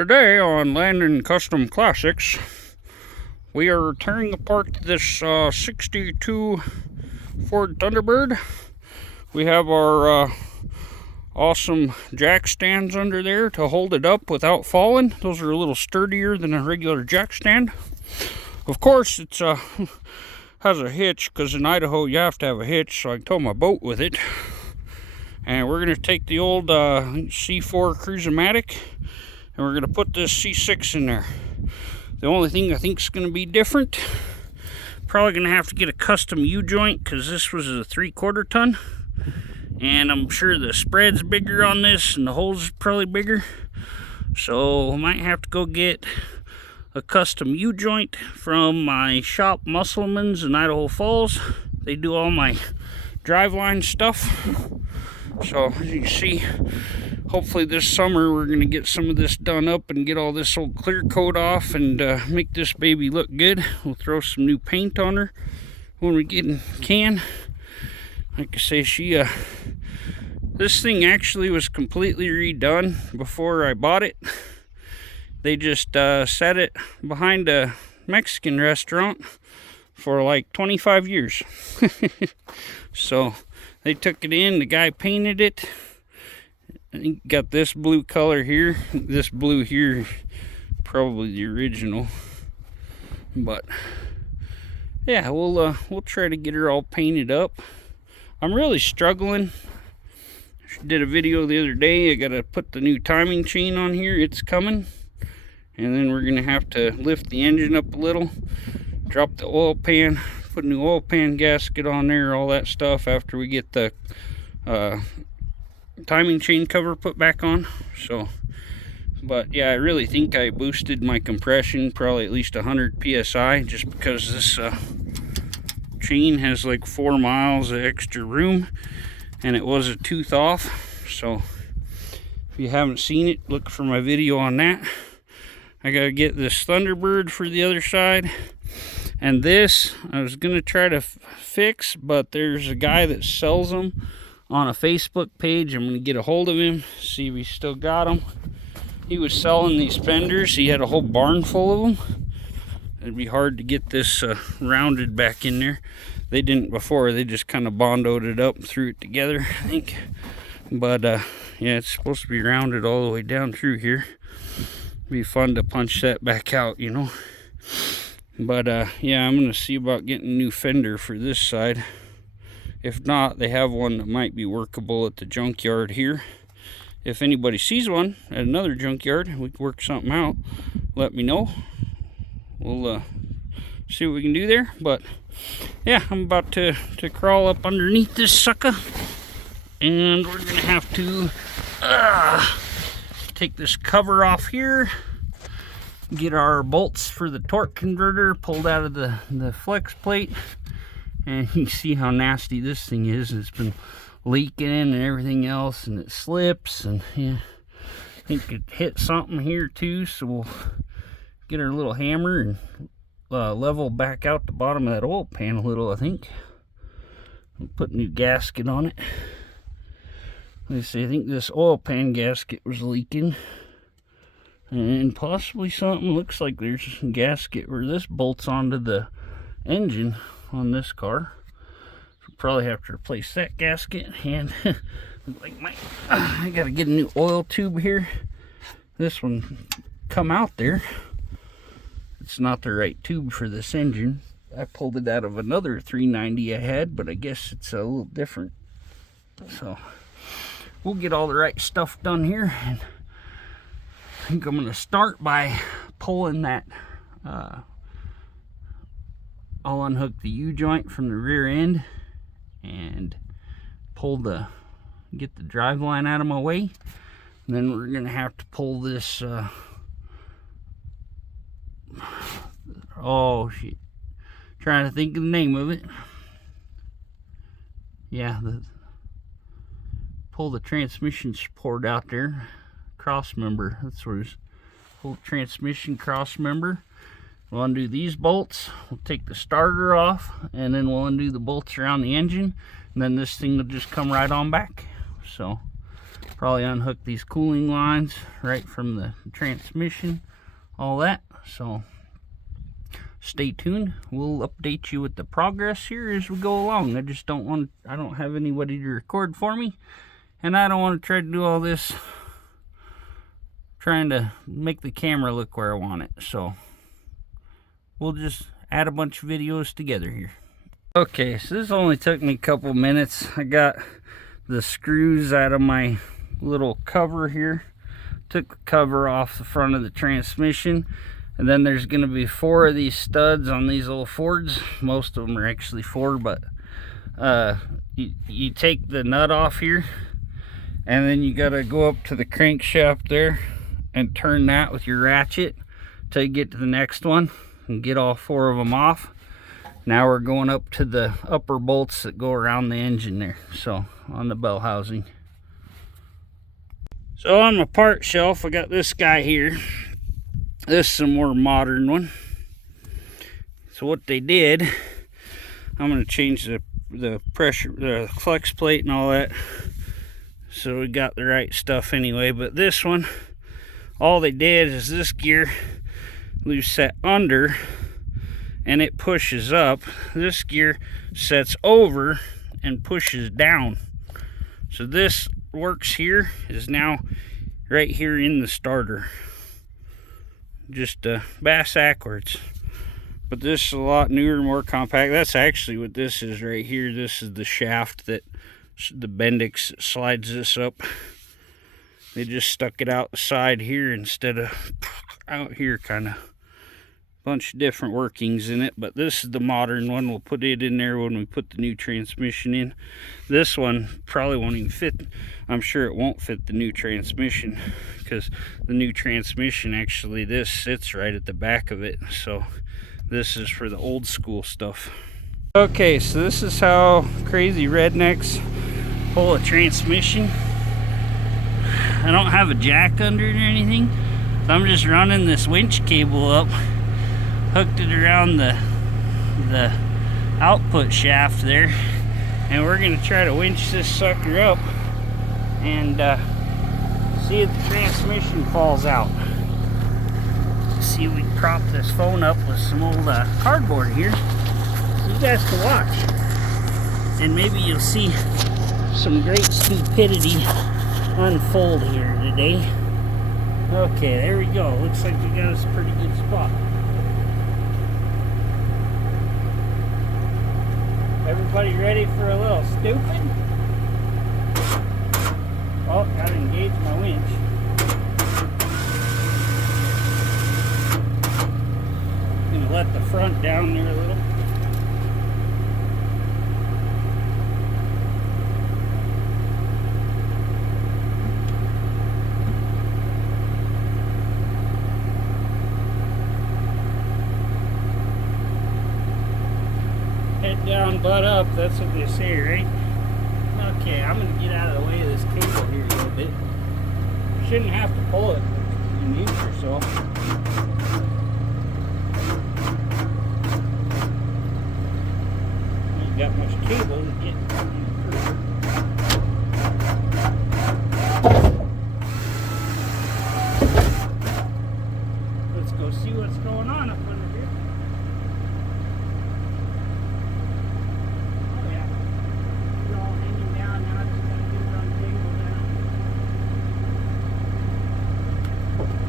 Today on Landon Custom Classics, we are tearing apart this 62 Ford Thunderbird. We have our awesome jack stands under there to hold it up without falling. Those are a little sturdier than a regular jack stand. Of course, it's has a hitch, because in Idaho you have to have a hitch, so I tow my boat with it. And we're going to take the old C4 Cruise-O-Matic, and we're going to put this C6 in there. The only thing I think is going to be different, probably going to have to get a custom U-joint, because this was a 3/4 ton. And I'm sure the spread's bigger on this, and the hole's probably bigger. So I might have to go get a custom U-joint from my shop, Musselman's in Idaho Falls. They do all my driveline stuff. So as you can see, hopefully this summer we're going to get some of this done up and get all this old clear coat off and make this baby look good. We'll throw some new paint on her when we can. Like I say, this thing actually was completely redone before I bought it. They just set it behind a Mexican restaurant for like 25 years. So they took it in, the guy painted it. He got this blue color here. This blue here, probably the original. But yeah, we'll try to get her all painted up. I'm really struggling. I did a video the other day. I gotta put the new timing chain on here. It's coming. And then we're gonna have to lift the engine up a little, drop the oil pan, put a new oil pan gasket on there, all that stuff after we get the timing chain cover put back on. So, but yeah, I really think I boosted my compression probably at least 100 psi, just because this chain has like 4 miles of extra room, and it was a tooth off. So if you haven't seen it, look for my video on that. I gotta get this Thunderbird for the other side, and this I was gonna try to fix, but there's a guy that sells them on a Facebook page. I'm gonna get a hold of him, see if he still got them. He was selling these fenders. He had a whole barn full of them. It'd be hard to get this rounded back in there. They didn't before. They just kind of bondoed it up and threw it together, I think. But yeah, it's supposed to be rounded all the way down through here. Be fun to punch that back out, you know. But yeah, I'm gonna see about getting a new fender for this side. If not, they have one that might be workable at the junkyard here. If anybody sees one at another junkyard, we can work something out, let me know. We'll see what we can do there. But yeah, I'm about to crawl up underneath this sucker, and we're gonna have to take this cover off here, get our bolts for the torque converter pulled out of the flex plate, and you can see how nasty this thing is. It's been leaking and everything else, and it slips, and yeah, I think it hit something here too, so we'll get our little hammer and level back out the bottom of that oil pan a little, I think. I'll put a new gasket on it. Let's see, I think this oil pan gasket was leaking, and possibly something, looks like there's a gasket where this bolts onto the engine on this car. So probably have to replace that gasket. And like I gotta get a new oil tube here. This one come out there. It's not the right tube for this engine. I pulled it out of another 390 I had, but I guess it's a little different. So we'll get all the right stuff done here, and I think I'm going to start by pulling that. I'll unhook the U-joint from the rear end and get the drive line out of my way. And then we're going to have to pull this. Oh shit! Trying to think of the name of it. Yeah, pull the transmission support out there, cross member. That's where it's pull transmission cross member. We'll undo these bolts. We'll take the starter off, and then we'll undo the bolts around the engine, and then this thing will just come right on back. So Probably unhook these cooling lines right from the transmission, all that. So stay tuned. We'll update you with the progress here as we go along. I don't have anybody to record for me, and I don't want to try to do all this trying to make the camera look where I want it. So we'll just add a bunch of videos together here. Okay, so this only took me a couple minutes. I got the screws out of my little cover here. Took the cover off the front of the transmission, and then there's going to be 4 of these studs on these little Fords. Most of them are actually Ford, but you take the nut off here, and then you got to go up to the crankshaft there and turn that with your ratchet till you get to the next one and get all 4 of them off. Now we're going up to the upper bolts that go around the engine there, so on the bell housing. So on my part shelf, I got this guy here. This is a more modern one. So what they did, I'm going to change the pressure, the flex plate and all that, so we got the right stuff anyway. But this one, all they did is this gear was set under and it pushes up. This gear sets over and pushes down. So this works here, is now right here in the starter. Just bass backwards. But this is a lot newer, more compact. That's actually what this is right here. This is the shaft that the Bendix slides this up. They just stuck it out the side here instead of out here, kind of. Bunch of different workings in it, but this is the modern one. We'll put it in there when we put the new transmission in. This one probably won't even fit. I'm sure it won't fit the new transmission, because the new transmission, actually, this sits right at the back of it. So this is for the old school stuff. Okay, so this is how crazy rednecks pull a transmission. I don't have a jack under it or anything, so I'm just running this winch cable up. Hooked it around the output shaft there, and we're going to try to winch this sucker up and see if the transmission falls out. See if we can prop this phone up with some old cardboard here so you guys can watch, and maybe you'll see some great stupidity unfold here today. Okay, there we go. Looks like we got us a pretty good spot. Everybody ready for a little stupid? Oh, gotta engage my winch. Gonna let the front down there a little. Head down, butt up, that's what they say, right? Okay, I'm going to get out of the way of this cable here a little bit. Shouldn't have to pull it an inch or so. Ain't got much cable to get through. Let's go see what's going on up under here.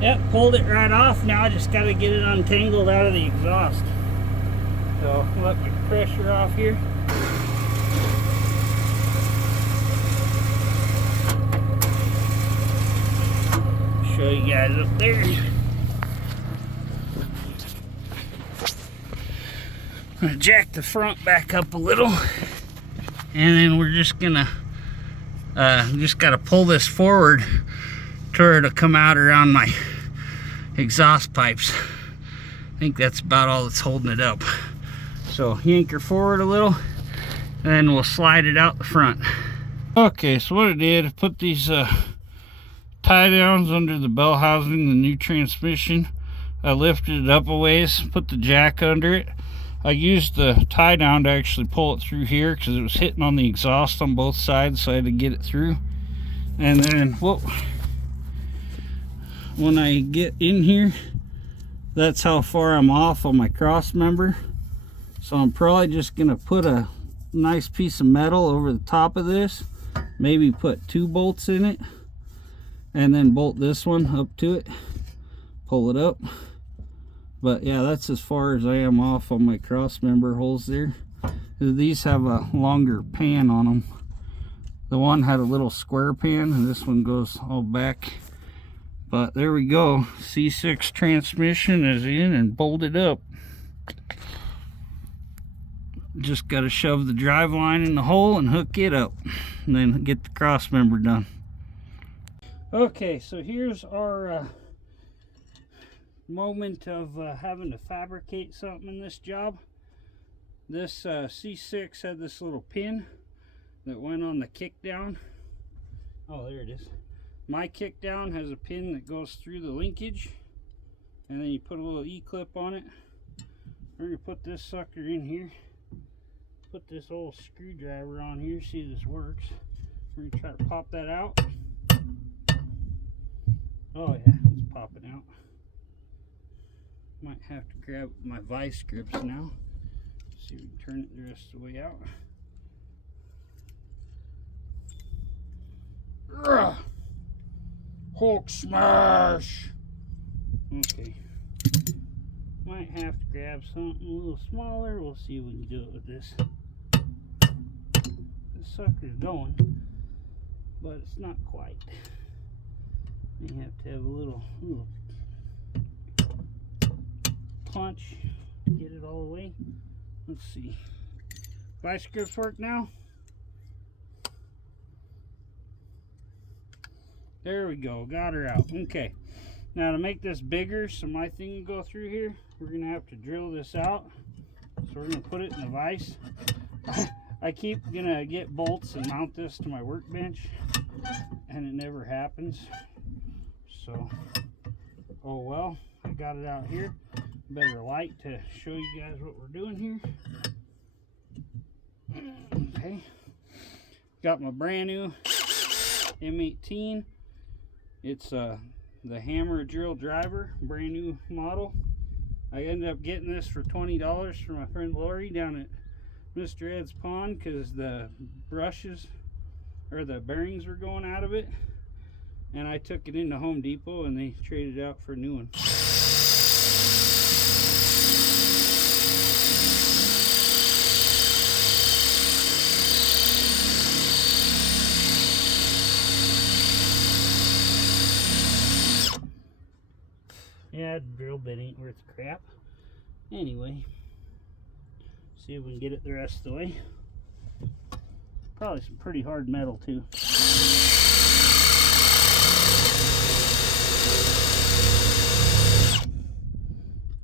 Yep, pulled it right off. Now I just got to get it untangled out of the exhaust. So let my pressure off here. Show you guys up there. I'm gonna jack the front back up a little, and then we're just gonna gotta pull this forward to come out around my exhaust pipes. I think that's about all that's holding it up. So yank her forward a little, and then we'll slide it out the front. Okay, so what I did, I put these tie downs under the bell housing, the new transmission. I lifted it up a ways, put the jack under it. I used the tie down to actually pull it through here because it was hitting on the exhaust on both sides, so I had to get it through. And then, whoa, when I get in here, that's how far I'm off on my cross member. So I'm probably just gonna put a nice piece of metal over the top of this, maybe put 2 bolts in it, and then bolt this one up to it, pull it up. But yeah, that's as far as I am off on my cross member holes there. These have a longer pan on them. The one had a little square pan, and this one goes all back. But there we go. C6 transmission is in and bolted up. Just got to shove the drive line in the hole and hook it up, and then get the cross member done. Okay, so here's our moment of having to fabricate something in this job. This C6 had this little pin that went on the kick down. Oh, there it is. My kick down has a pin that goes through the linkage, and then you put a little E-clip on it. We're going to put this sucker in here. Put this old screwdriver on here, see if this works. We're going to try to pop that out. Oh yeah, it's popping out. Might have to grab my vice grips now. See if we can turn it the rest of the way out. Ugh. Hulk smash! Okay. Might have to grab something a little smaller. We'll see if we can do it with this. This sucker's going, but it's not quite. You have to have a little punch, get it all the way. Let's see. Vice grips work now. There we go, got her out. Okay, now to make this bigger so my thing can go through here, we're gonna have to drill this out. So we're gonna put it in the vise. I keep gonna get bolts and mount this to my workbench, and it never happens. So, oh well, I got it out here. Better light to show you guys what we're doing here. Okay, got my brand new M18. It's the hammer drill driver, brand new model. I ended up getting this for $20 from my friend Lori down at Mr. Ed's Pond because the brushes or the bearings were going out of it, and I took it into Home Depot and they traded it out for a new one. Yeah, the drill bit ain't worth crap. Anyway, see if we can get it the rest of the way. Probably some pretty hard metal too.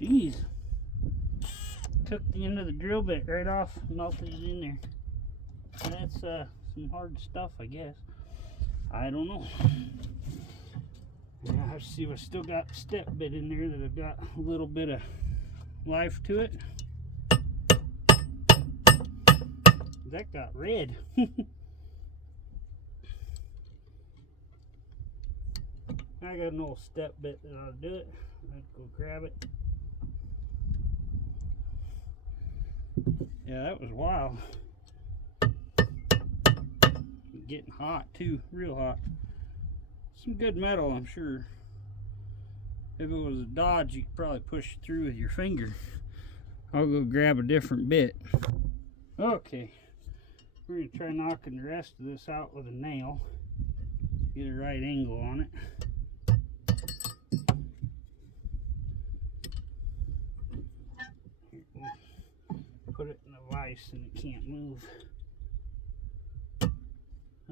Jeez. Took the end of the drill bit right off, melted it in there. That's some hard stuff, I guess. I don't know. Yeah, I see I still got the step bit in there that I've got a little bit of life to it. That got red. I got an old step bit that ought to do it. I'd go grab it. Yeah, that was wild. Getting hot too, real hot. Some good metal, I'm sure. If it was a Dodge, you could probably push it through with your finger. I'll go grab a different bit. Okay, we're going to try knocking the rest of this out with a nail. Get a right angle on it. Put it in a vise and it can't move.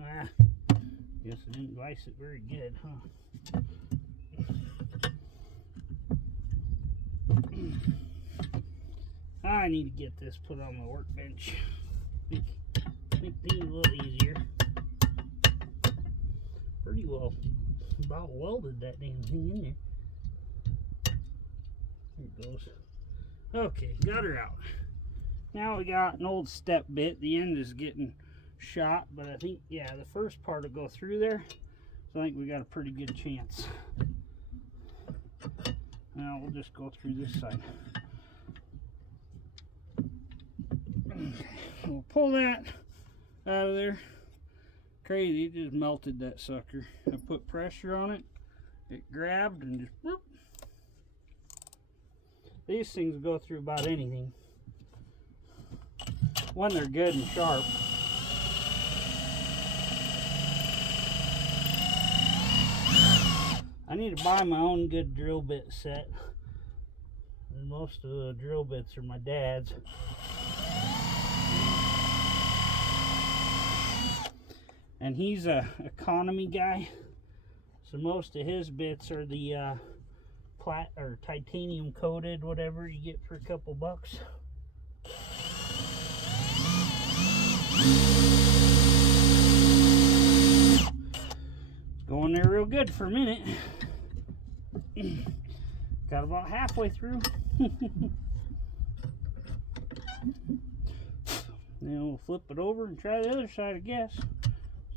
Ah. Guess I didn't vise it very good, huh? I need to get this put on my workbench. Make things a little easier. Pretty well about welded that damn thing in there. There it goes. Okay, got her out. Now we got an old step bit. The end is getting shot, but I think, yeah, the first part will go through there. So I think we got a pretty good chance. Now we'll just go through this side. Okay, we'll pull that out of there. Crazy, it just melted that sucker. I put pressure on it, it grabbed and just whoop. These things go through about anything when they're good and sharp. I need to buy my own good drill bit set. And most of the drill bits are my dad's. And he's a economy guy, so most of his bits are the plat or titanium coated, whatever you get for a couple bucks. It's going there real good for a minute. Got about halfway through. Then we'll flip it over and try the other side, I guess.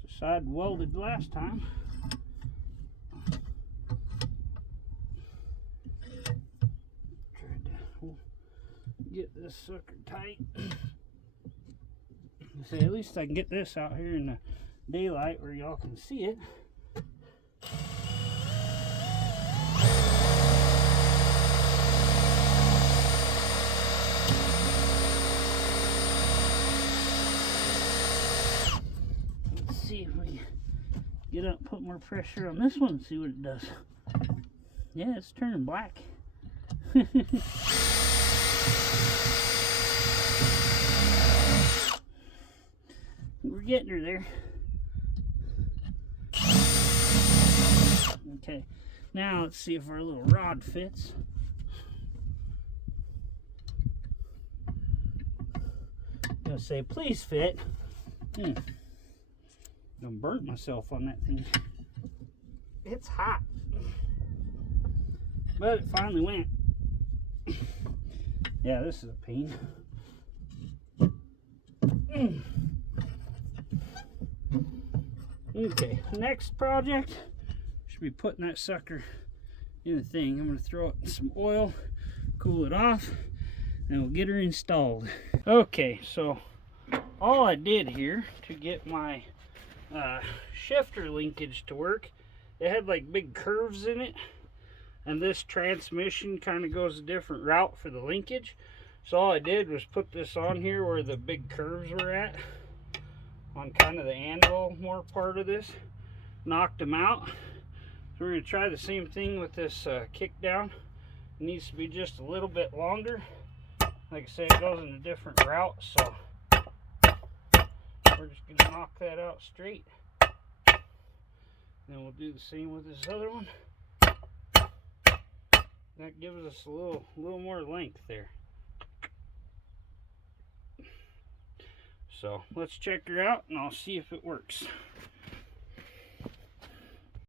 It's the side welded last time. Tried to get this sucker tight. See, at least I can get this out here in the daylight where y'all can see it. See if we get up, put more pressure on this one, and see what it does. Yeah, it's turning black. We're getting her there. Okay, now let's see if our little rod fits. I'm gonna say, please fit. I burnt myself on that thing. It's hot, but it finally went. Yeah, this is a pain. Okay, next project should be putting that sucker in the thing. I'm going to throw it in some oil, cool it off, and we'll get her installed. Okay, so all I did here to get my shifter linkage to work, it had like big curves in it, and this transmission kind of goes a different route for the linkage. So all I did was put this on here where the big curves were at, on kind of the anvil more part of this, knocked them out. So we're going to try the same thing with this kick down. It needs to be just a little bit longer. Like I say, it goes in a different route, so we're just going to knock that out straight. Then we'll do the same with this other one. That gives us a little more length there. So let's check her out and I'll see if it works.